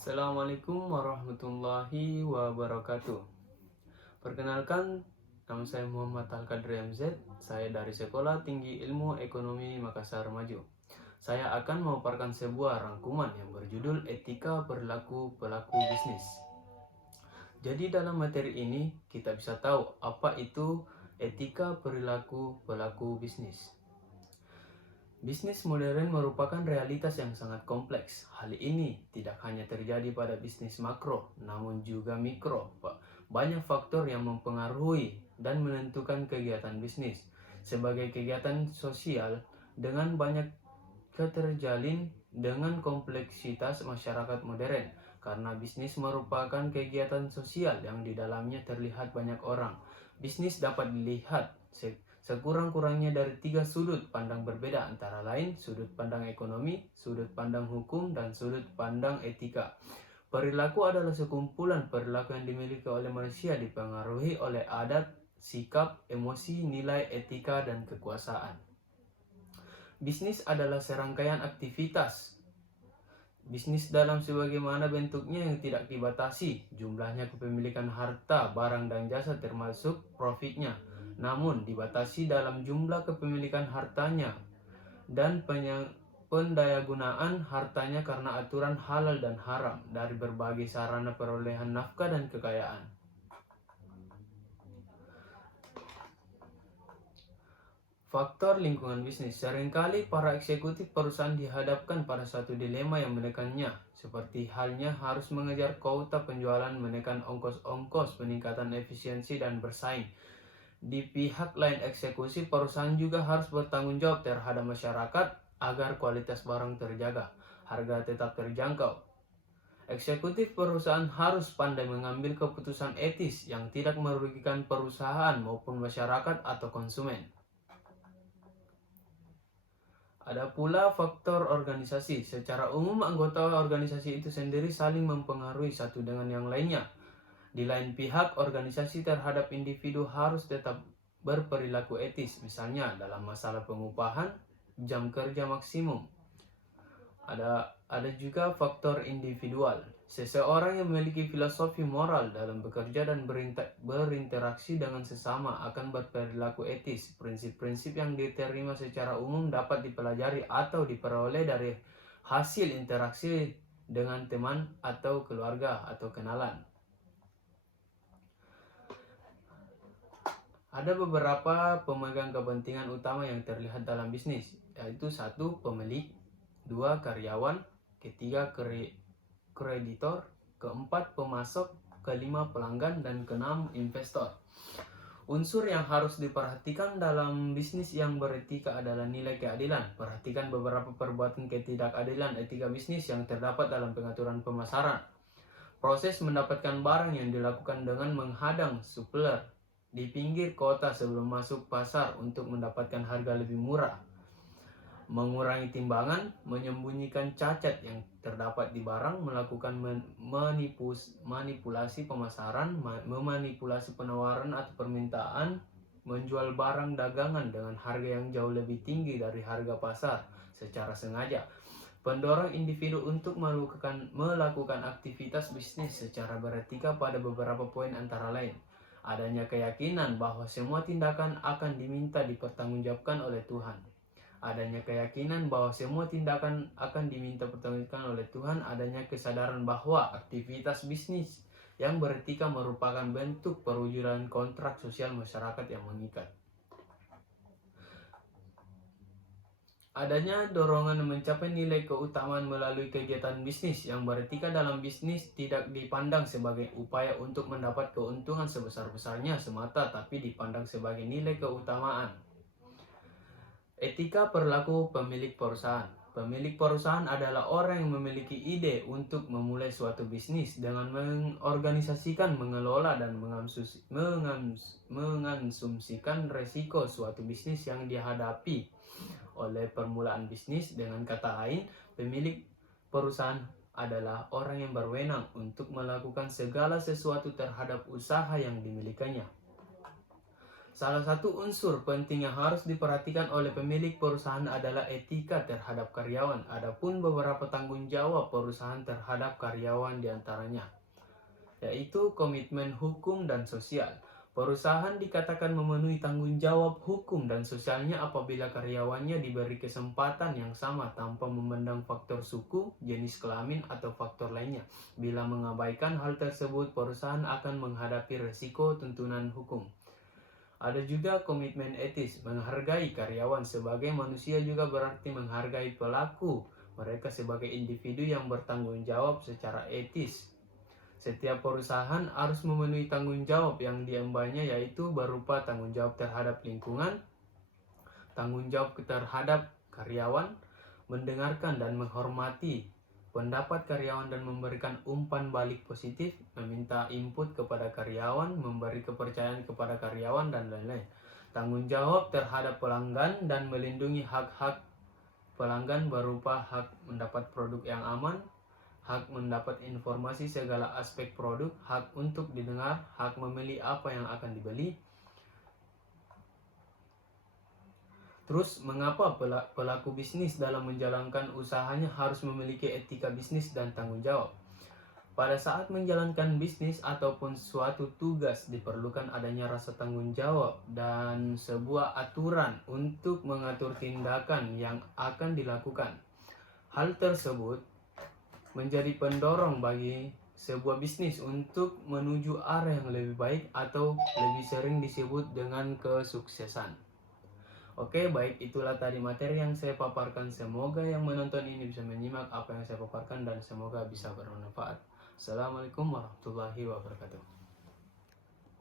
Assalamualaikum warahmatullahi wabarakatuh. Perkenalkan, nama saya Muhammad Al-Qadri MZ. Saya dari Sekolah Tinggi Ilmu Ekonomi Makassar Maju. Saya akan memaparkan sebuah rangkuman yang berjudul Etika Perilaku Pelaku Bisnis. Jadi dalam materi ini kita bisa tahu apa itu etika perilaku pelaku bisnis. Bisnis modern merupakan realitas yang sangat kompleks. Hal ini tidak hanya terjadi pada bisnis makro, namun juga mikro. Banyak faktor yang mempengaruhi dan menentukan kegiatan bisnis. Sebagai kegiatan sosial dengan banyak keterjalin dengan kompleksitas masyarakat modern, karena bisnis merupakan kegiatan sosial yang di dalamnya terlihat banyak orang. Bisnis dapat dilihat sekurang-kurangnya dari 3 sudut pandang berbeda, antara lain sudut pandang ekonomi, sudut pandang hukum, dan sudut pandang etika. Perilaku adalah sekumpulan perilaku yang dimiliki oleh manusia dipengaruhi oleh adat, sikap, emosi, nilai, etika, dan kekuasaan. Bisnis adalah serangkaian aktivitas bisnis dalam sebagaimana bentuknya yang tidak dibatasi jumlahnya kepemilikan harta, barang, dan jasa termasuk profitnya, namun dibatasi dalam jumlah kepemilikan hartanya dan pendayagunaan hartanya karena aturan halal dan haram dari berbagai sarana perolehan nafkah dan kekayaan. Faktor lingkungan bisnis. Seringkali para eksekutif perusahaan dihadapkan pada suatu dilema yang menekannya, seperti halnya harus mengejar kuota penjualan, menekan ongkos-ongkos, peningkatan efisiensi, dan bersaing. Di pihak lain, eksekusi perusahaan juga harus bertanggung jawab terhadap masyarakat agar kualitas barang terjaga, harga tetap terjangkau. Eksekutif perusahaan harus pandai mengambil keputusan etis yang tidak merugikan perusahaan maupun masyarakat atau konsumen. Ada pula faktor organisasi. Secara umum, anggota organisasi itu sendiri saling mempengaruhi satu dengan yang lainnya. Di lain pihak, organisasi terhadap individu harus tetap berperilaku etis, misalnya dalam masalah pengupahan, jam kerja maksimum. Ada juga faktor individual. Seseorang yang memiliki filosofi moral dalam bekerja dan berinteraksi dengan sesama akan berperilaku etis. Prinsip-prinsip yang diterima secara umum dapat dipelajari atau diperoleh dari hasil interaksi dengan teman atau keluarga atau kenalan. Ada beberapa pemegang kepentingan utama yang terlihat dalam bisnis, yaitu 1. Pemilik, 2. Karyawan, ketiga kreditor, keempat pemasok, kelima pelanggan, dan keenam investor. Unsur yang harus diperhatikan dalam bisnis yang beretika adalah nilai keadilan. Perhatikan beberapa perbuatan ketidakadilan etika bisnis yang terdapat dalam pengaturan pemasaran. Proses mendapatkan barang yang dilakukan dengan menghadang supplier di pinggir kota sebelum masuk pasar untuk mendapatkan harga lebih murah. Mengurangi timbangan, menyembunyikan cacat yang terdapat di barang, melakukan manipulasi pemasaran, memanipulasi penawaran atau permintaan, menjual barang dagangan dengan harga yang jauh lebih tinggi dari harga pasar secara sengaja. Pendorong individu untuk melakukan aktivitas bisnis secara beretika pada beberapa poin antara lain. Adanya keyakinan bahwa semua tindakan akan diminta dipertanggungjawabkan oleh Tuhan. Adanya keyakinan bahwa semua tindakan akan diminta pertanggungjawabkan oleh Tuhan. Adanya kesadaran bahwa aktivitas bisnis yang beretika merupakan bentuk perwujudan kontrak sosial masyarakat yang mengikat. Adanya dorongan mencapai nilai keutamaan melalui kegiatan bisnis yang beretika. Dalam bisnis tidak dipandang sebagai upaya untuk mendapat keuntungan sebesar-besarnya semata, tapi dipandang sebagai nilai keutamaan. Etika perilaku pemilik perusahaan. Pemilik perusahaan adalah orang yang memiliki ide untuk memulai suatu bisnis dengan mengorganisasikan, mengelola, dan mengasumsikan resiko suatu bisnis yang dihadapi oleh permulaan bisnis. Dengan kata lain, pemilik perusahaan adalah orang yang berwenang untuk melakukan segala sesuatu terhadap usaha yang dimilikinya. Salah satu unsur penting yang harus diperhatikan oleh pemilik perusahaan adalah etika terhadap karyawan. Adapun beberapa tanggung jawab perusahaan terhadap karyawan diantaranya, yaitu komitmen hukum dan sosial. Perusahaan dikatakan memenuhi tanggung jawab hukum dan sosialnya apabila karyawannya diberi kesempatan yang sama tanpa memandang faktor suku, jenis kelamin, atau faktor lainnya. Bila mengabaikan hal tersebut, perusahaan akan menghadapi resiko tuntunan hukum. Ada juga komitmen etis. Menghargai karyawan sebagai manusia juga berarti menghargai pelaku mereka sebagai individu yang bertanggung jawab secara etis. Setiap perusahaan harus memenuhi tanggung jawab yang diembannya, yaitu berupa tanggung jawab terhadap lingkungan, tanggung jawab terhadap karyawan, mendengarkan dan menghormati pendapat karyawan dan memberikan umpan balik positif, meminta input kepada karyawan, memberi kepercayaan kepada karyawan, dan lain-lain. Tanggung jawab terhadap pelanggan dan melindungi hak-hak pelanggan berupa hak mendapat produk yang aman, hak mendapat informasi segala aspek produk, hak untuk didengar, hak memilih apa yang akan dibeli. Terus, mengapa pelaku bisnis dalam menjalankan usahanya harus memiliki etika bisnis dan tanggung jawab? Pada saat menjalankan bisnis ataupun suatu tugas diperlukan adanya rasa tanggung jawab dan sebuah aturan untuk mengatur tindakan yang akan dilakukan. Hal tersebut menjadi pendorong bagi sebuah bisnis untuk menuju arah yang lebih baik atau lebih sering disebut dengan kesuksesan. Oke, baik, itulah tadi materi yang saya paparkan. Semoga yang menonton ini bisa menyimak apa yang saya paparkan dan semoga bisa bermanfaat. Assalamualaikum warahmatullahi wabarakatuh.